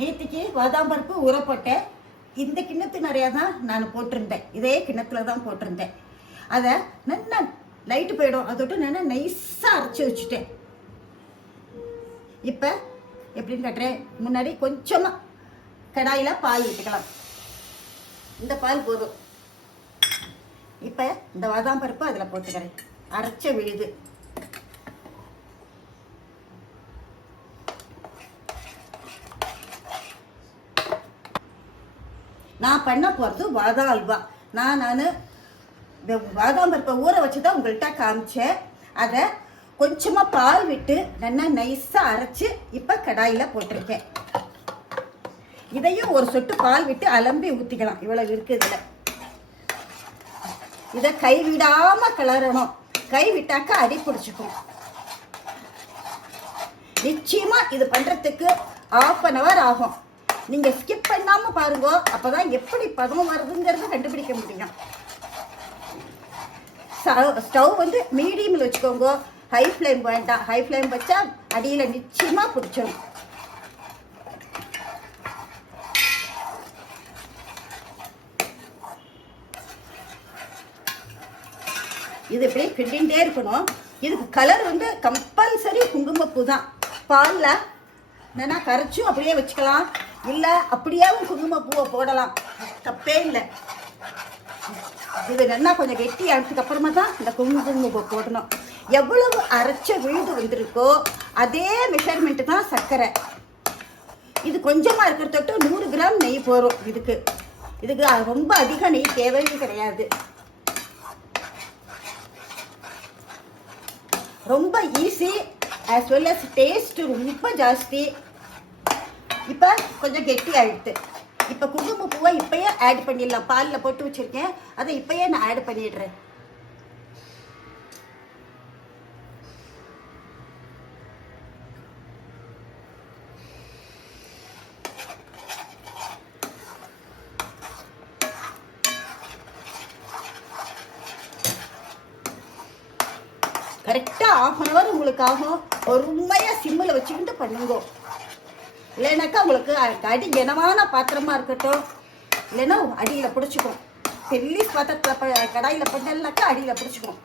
நேற்றுக்கு பாதாம் பருப்பு ஊற போட்டேன். இந்த கிண்ணத்து நிறையா தான் நான் போட்டிருந்தேன். இதே கிண்ணத்துல தான் போட்டிருந்தேன். அதை நல்லா லைட்டு போயிடும், அதோட்டு நல்லா நைஸாக அரைச்சி வச்சுட்டேன். இப்போ எப்படின்னு கட்டுறேன். முன்னாடி கொஞ்சமாக கடாயில் பால் விட்டுக்கலாம். இந்த பால் போதும். இப்போ இந்த பாதாம் பருப்பு அதில் போட்டுக்கிறேன். அரைச்ச விழுது. நான் பண்ண போகிறது பாதாம் அல்வா. நான் பாதாம் பருப்பை ஊற வச்சு தான் உங்கள்கிட்ட காமிச்சேன். அதை கொஞ்சமாக பால் விட்டு நல்லா நைஸாக அரைச்சி இப்போ கடாயில் போட்டிருக்கேன். இதையும் ஒரு சொட்டு பால் விட்டு அலம்பி ஊற்றிக்கலாம். இவ்வளோ இருக்குது இதில். இதை கை விடாமல் கிளறணும். கை விட்டாக்க அடி பிடிச்சிக்கும். நிச்சயமாக இது பண்ணுறதுக்கு 1/2 hour ஆகும். நீங்கள் ஸ்கிப் பண்ணாமல் பாருங்க. அப்போ தான் எப்படி பதம் வருதுங்கிறது கண்டுபிடிக்க முடியும். ஸ்டவ் வந்து மீடியமில் வச்சுக்கோங்க. ஹை ஃப்ளேம் வேண்டாம். ஹை ஃப்ளேம் வச்சா அடியில் நிச்சயமாக பிடிச்சிடும். இது இப்படி கிண்டிகிட்டே இருக்கணும். இதுக்கு கலர் வந்து கம்பல்சரி குங்குமப்பூ தான். பாலில் என்னன்னா கரைச்சும் அப்படியே வச்சுக்கலாம், இல்லை அப்படியேவும் குங்குமப்பூவை போடலாம், தப்பே இல்லை. இது நல்லா கொஞ்சம் கெட்டி ஆனதுக்கு அப்புறமா தான் இந்த குங்குமப்பூ போடணும். எவ்வளவு அரைச்ச விழுது வந்திருக்கோ அதே மெஷர்மெண்ட்டு தான் சர்க்கரை. இது கொஞ்சமாக இருக்கிறதொட்டு 100 கிராம் நெய் போகும். இதுக்கு ரொம்ப அதிக நெய் தேவையே கிடையாது. ரொம்ப easy as well as taste ரொம்ப ஜாஸ்தி. இப்போ கொஞ்சம் கெட்டி ஆகிடுது. இப்போ குங்குமப்பூவை இப்போயே ஆட் பண்ணிடலாம். பாலில் போட்டு வச்சுருக்கேன், அதை இப்போயே நான் ஆட் பண்ணிடுறேன். கரெக்டாக 1/2 hour உங்களுக்கு ஆகும். பொறுமையாக சிம்மில் வச்சுக்கிட்டு பண்ணுங்க. இல்லைனாக்கா உங்களுக்கு அடி கனமான பாத்திரமா இருக்கட்டும், இல்லைன்னா அடியில் பிடிச்சிக்கும். பெரிய பாத்திரத்தில் கடாயில் பண்ணலனாக்கா அடியில் பிடிச்சிக்கும்.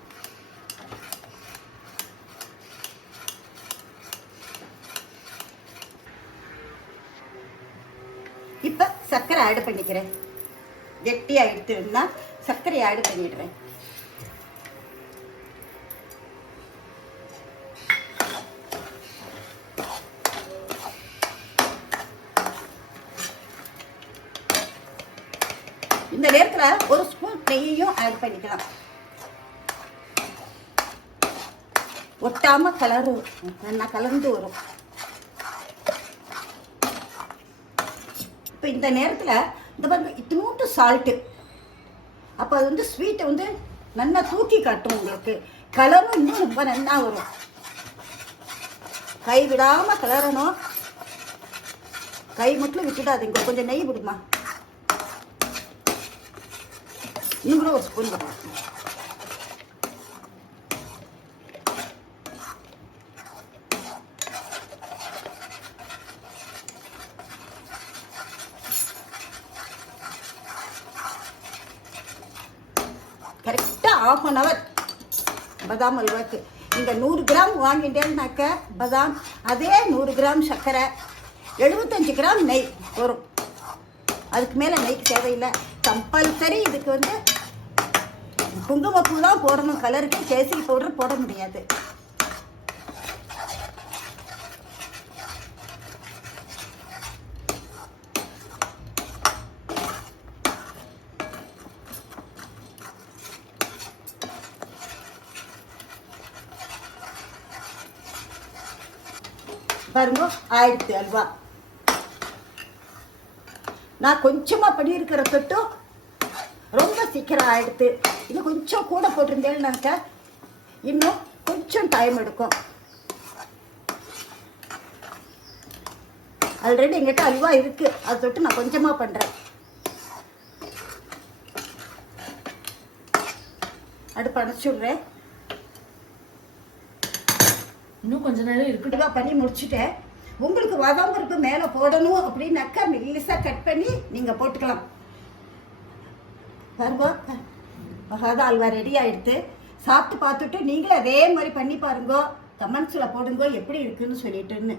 இப்போ சர்க்கரை ஆட் பண்ணிக்கிறேன். கெட்டியாக எடுத்துன்னா சர்க்கரையை ஆட் பண்ணிடுறேன். இந்த நேரத்தில் ஒரு ஸ்பூன் நெய்யையும் ஆட் பண்ணிக்கலாம். ஒட்டாம நல்லா கலந்து வரும். இப்போ இந்த நேரத்தில் இந்த பாருங்க, இத்தினூட்டு சால்ட்டு. அப்போ அது வந்து ஸ்வீட்டை வந்து நல்லா தூக்கி காட்டும். உங்களுக்கு கலரும் இன்னும் ரொம்ப நல்லா வரும். கை விடாமல் கலரணும். கை மட்டும் விட்டுடாதீங்க. கொஞ்சம் நெய் விடுமா. இன்னும் கூட ஒரு ஸ்பூன் போடலாம். கரெக்டாக 1/2 hour பாதாம் அல்வாக்கு. நீங்கள் 100 கிராம் வாங்கிட்டேன்னாக்க பாதாம், அதே 100 கிராம் சர்க்கரை, 75 கிராம் நெய் வரும். அதுக்கு மேலே நெய்க்கு தேவையில்லை. கம்பல்சரி இதுக்கு வந்து குங்குமப்பூ தான் போடணும். கலருக்கு கேசரி பவுடர் போட முடியாது. பாருங்க, ஆயிடுத்து அல்வா. நான் கொஞ்சமாக பண்ணியிருக்கிற தொட்டும் ரொம்ப சீக்கிரம் ஆகிடுது. இன்னும் கொஞ்சம் கூட போட்டிருந்தேன்னாக்க இன்னும் கொஞ்சம் டைம் எடுக்கும். ஆல்ரெடி எங்கிட்ட அல்வா இருக்குது, அதை தொட்டு நான் கொஞ்சமாக பண்ணுறேன். அடுப்பு அணைச்சி விட்றேன். இன்னும் கொஞ்ச நேரம் இருக்கு. பண்ணி முடிச்சுட்டேன். உங்களுக்கு பாதாம் பருப்பு மேலே போடணும் அப்படின்னாக்கா மெல்லிசா கட் பண்ணி நீங்கள் போட்டுக்கலாம். பாருங்க, பாதாம் அல்வா ரெடி ஆயிடுத்து. சாப்பிட்டு பார்த்துட்டு நீங்களும் அதே மாதிரி பண்ணி பாருங்க. கமெண்ட்ஸில் போடுங்க எப்படி இருக்குன்னு சொல்லிட்டுன்னு.